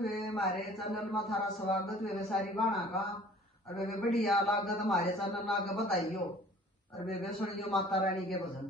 वे मारे चैनल में थारा स्वागत वे सारी बाणा का और वे बढ़िया लागत हमारे चैनल में आगे बताइयो और वे सुनियो माता रानी के भजन।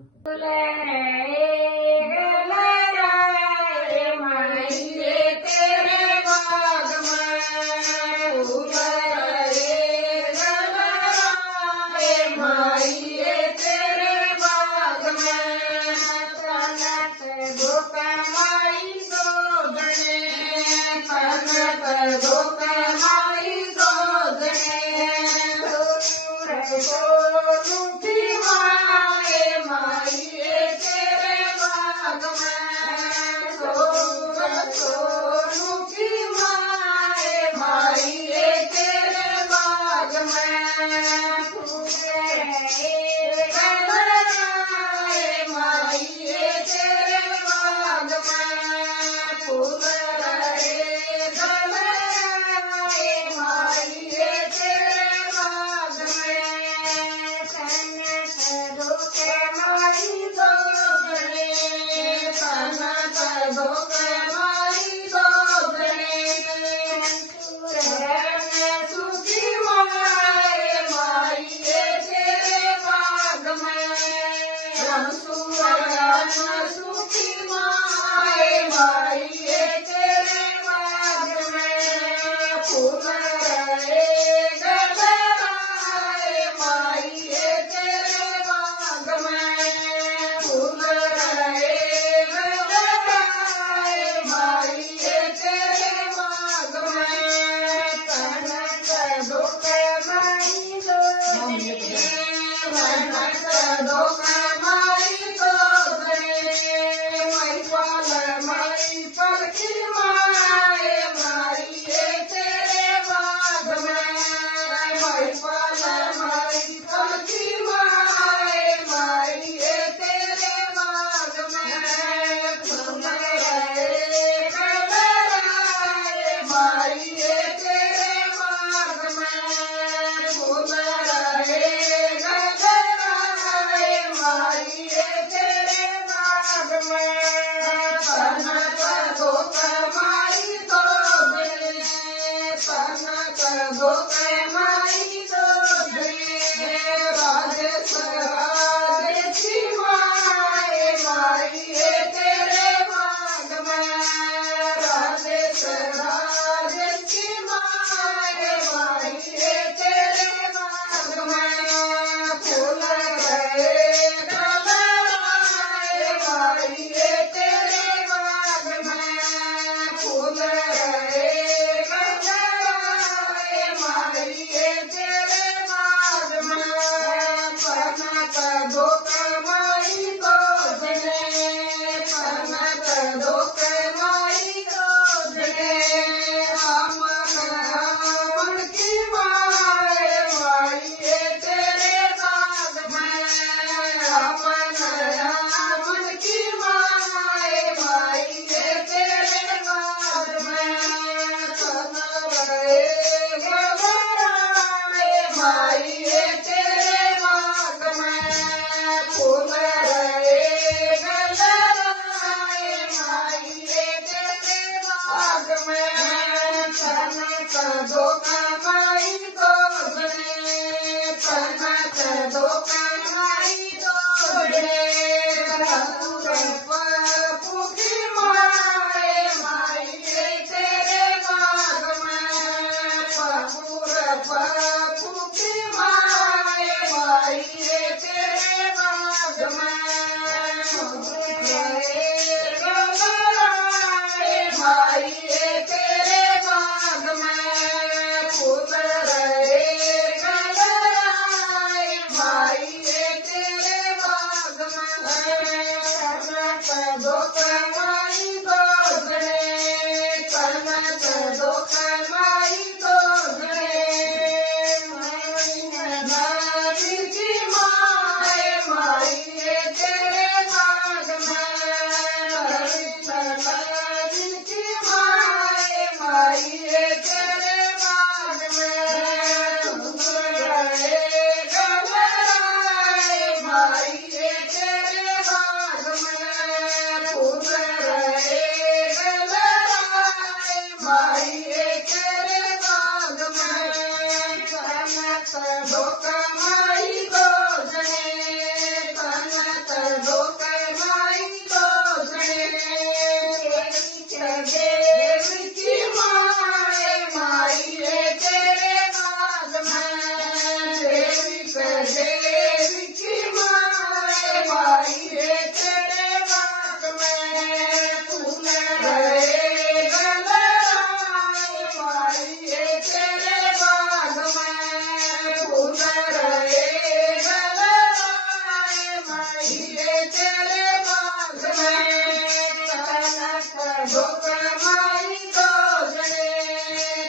धोक माई दो जने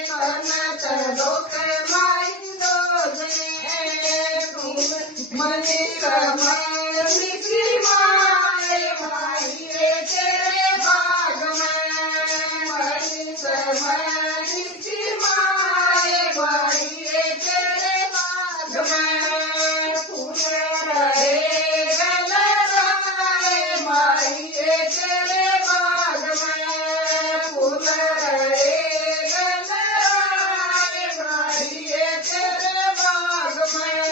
तनत धोक माई दो जने मंदिर मिठी माए माई तेरे बाग में मंदिर मिठी माए माई तेरे बाग में फूल रहे गलराए माई तेरे बाग में फूल रहे गलराए माई तेरे बाग में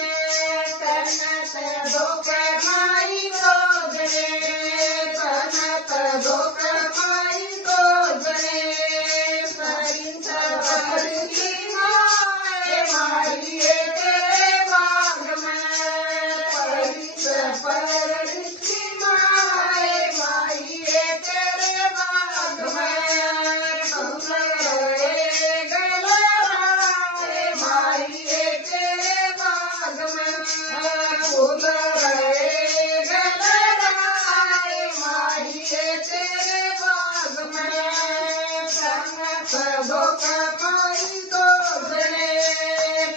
तनत धोक माई दो जने तनत धोक माई दो जने परिसर की माए माई तेरे बाग में परिसर की माए माई तेरे बाग में फूल रहे गलराए माई तेरे बाग में फूल रहे गलराए माई तेरे बाग में तनत धोक माई दो जने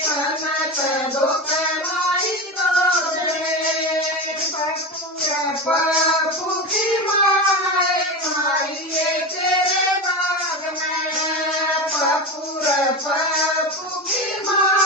तनत धोक माई दो जने पप्पू की माए माई तेरे बाग में पप्पू की माए